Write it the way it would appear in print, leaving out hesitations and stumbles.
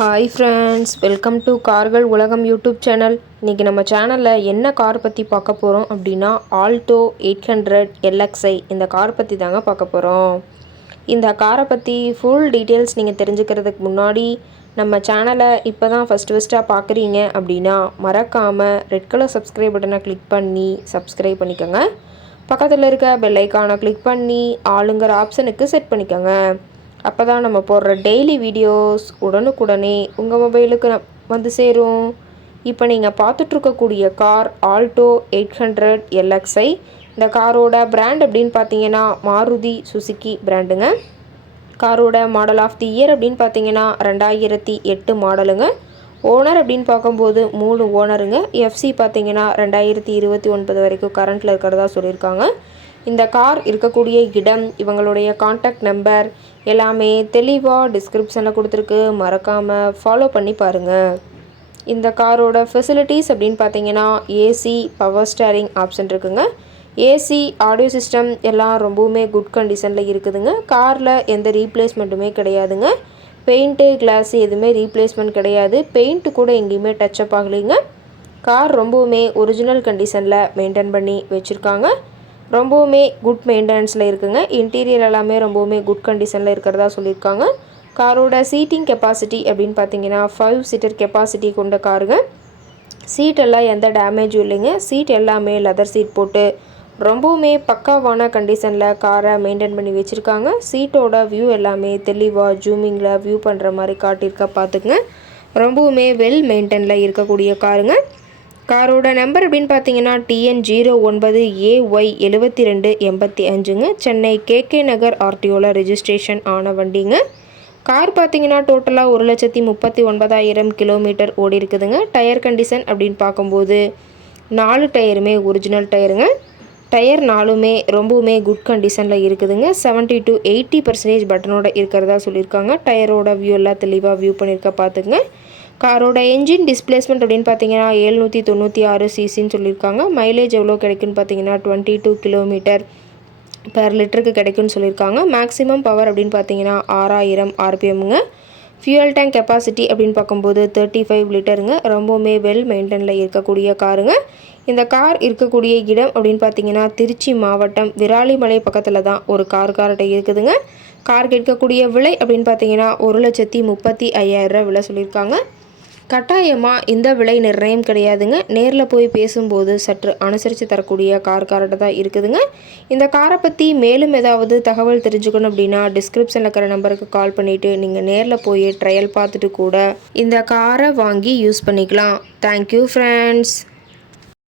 Hi friends, welcome to கார்கள் உலகம் YouTube channel. இன்றைக்கி நம்ம சேனலில் என்ன கார் பற்றி பார்க்க போகிறோம் அப்படின்னா ஆல்டோ 800 LXi இந்த கார் பற்றி தாங்க பார்க்க போகிறோம். இந்த காரை பற்றி ஃபுல் டீட்டெயில்ஸ் நீங்கள் தெரிஞ்சுக்கிறதுக்கு முன்னாடி நம்ம சேனலை இப்போ தான் ஃபஸ்ட்டாக பார்க்குறீங்க அப்படின்னா மறக்காமல் ரெட் கலர் சப்ஸ்கிரைப் பட்டனை கிளிக் பண்ணி சப்ஸ்கிரைப் பண்ணிக்கோங்க. பக்கத்தில் இருக்க பெல் ஐக்கானை கிளிக் பண்ணி ஆளுங்கிற ஆப்ஷனுக்கு செட் பண்ணிக்கோங்க. அப்போ தான் நம்ம போடுற டெய்லி வீடியோஸ் உடனுக்குடனே உங்கள் மொபைலுக்கு வந்து சேரும். இப்போ நீங்கள் பார்த்துட்ருக்கக்கூடிய கார் ஆல்டோ 800 LXi. இந்த காரோட பிராண்ட் அப்படின்னு பார்த்தீங்கன்னா மாருதி சுசுக்கி பிராண்டுங்க. காரோட மாடல் ஆஃப் தி இயர் அப்படின்னு பார்த்தீங்கன்னா 2008 மாடலுங்க. ஓனர் அப்படின்னு பார்க்கும்போது 3 ஓனருங்க. எஃப்சி பார்த்தீங்கன்னா 2029 வரைக்கும் கரண்ட்டில் இருக்கிறதா சொல்லியிருக்காங்க. இந்த கார் இருக்கக்கூடிய இடம், இவங்களுடைய காண்டாக்ட் நம்பர் எல்லாமே தெளிவாக டிஸ்கிரிப்ஷனில் கொடுத்துருக்கு. மறக்காமல் ஃபாலோ பண்ணி பாருங்கள். இந்த காரோட ஃபெசிலிட்டிஸ் அப்படின்னு பார்த்தீங்கன்னா ஏசி, பவர் ஸ்டேரிங் ஆப்ஷன் இருக்குங்க. ஏசி, ஆடியோ சிஸ்டம் எல்லாம் ரொம்பவுமே குட் கண்டிஷனில் இருக்குதுங்க. காரில் எந்த ரீப்ளேஸ்மெண்ட்டுமே கிடையாதுங்க. பெயிண்ட்டு, கிளாஸு எதுவுமே ரீப்ளேஸ்மெண்ட் கிடையாது. பெயிண்ட்டு கூட எங்கேயுமே டச்சப் ஆகலைங்க. கார் ரொம்பவுமே ஒரிஜினல் கண்டிஷனில் மெயின்டைன் பண்ணி வச்சுருக்காங்க. ரொம்பவுமே குட் மெயின்டெனன்ஸில் இருக்குங்க. இன்டீரியர் எல்லாமே ரொம்பவுமே குட் கண்டிஷனில் இருக்கிறதா சொல்லியிருக்காங்க. காரோட சீட்டிங் கெப்பாசிட்டி அப்படின்னு பார்த்தீங்கன்னா 5 சீட்டர் கெப்பாசிட்டி கொண்ட காருங்க. சீட் எல்லாம் எந்த டேமேஜும் இல்லைங்க. சீட் எல்லாமே லெதர் சீட் போட்டு ரொம்பவுமே பக்காவான கண்டிஷனில் காரை மெயின்டைன் பண்ணி வச்சுருக்காங்க. சீட்டோட வியூ எல்லாமே தெளிவாக ஜூமிங்கில் வியூ பண்ணுற மாதிரி காட்டியிருக்கா பார்த்துக்குங்க. ரொம்பவுமே வெல் மெயின்டெனில் இருக்கக்கூடிய காருங்க. காரோட நம்பர் அப்படின்னு பார்த்தீங்கன்னா TN09AY 7285ங்க. சென்னை KK நகர் RTOவில் ரெஜிஸ்ட்ரேஷன் ஆன வண்டிங்க. கார் பார்த்தீங்கன்னா டோட்டலாக 1,39,000 கிலோமீட்டர் ஓடி இருக்குதுங்க. டயர் கண்டிஷன் அப்படின்னு பார்க்கும்போது 4 டயருமே ஒரிஜினல் டயருங்க. டயர் 4மே ரொம்பவுமே குட் கண்டிஷனில் இருக்குதுங்க. 70 to 80% பட்டனோட இருக்கிறதா சொல்லியிருக்காங்க. டயரோட வியூ எல்லாம் தெளிவாக வியூ பண்ணியிருக்க பார்த்துங்க. காரோட என்ஜின் டிஸ்பிளேஸ்மெண்ட் அப்படின்னு பார்த்தீங்கன்னா 796 சிசின்னு சொல்லியிருக்காங்க. மைலேஜ் எவ்வளோ கிடைக்குன்னு பார்த்தீங்கன்னா 22 கிலோமீட்டர் பெர் லிட்டருக்கு கிடைக்குன்னு சொல்லியிருக்காங்க. மேக்ஸிமம் பவர் அப்படின்னு பார்த்தீங்கன்னா 6000 RPMங்க. ஃபியூயல் டேங்க் கெப்பாசிட்டி அப்படின்னு பார்க்கும்போது 35 லிட்டருங்க. ரொம்பவுமே வெல் மெயின்டெனில் இருக்கக்கூடிய காருங்க. இந்த கார் இருக்கக்கூடிய இடம் அப்படின்னு பார்த்தீங்கன்னா திருச்சி மாவட்டம் விராலிமலை பக்கத்தில் தான் ஒரு கார்கிட்ட இருக்குதுங்க. கார் கேட்கக்கூடிய விலை அப்படின்னு பார்த்தீங்கன்னா 1,35,000 விலை சொல்லியிருக்காங்க. கட்டாயமாக இந்த விலை நிர்ணயம் கிடையாதுங்க. நேரில் போய் பேசும்போது சற்று அனுசரித்து தரக்கூடிய கார்கிட்ட தான் இருக்குதுங்க. இந்த காரை பற்றி மேலும் ஏதாவது தகவல் தெரிஞ்சுக்கணும் அப்படின்னா டிஸ்கிரிப்ஷனில் இருக்கிற நம்பருக்கு கால் பண்ணிவிட்டு நீங்கள் நேரில் போய் ட்ரையல் பார்த்துட்டு கூட இந்த காரை வாங்கி யூஸ் பண்ணிக்கலாம். Thank you friends.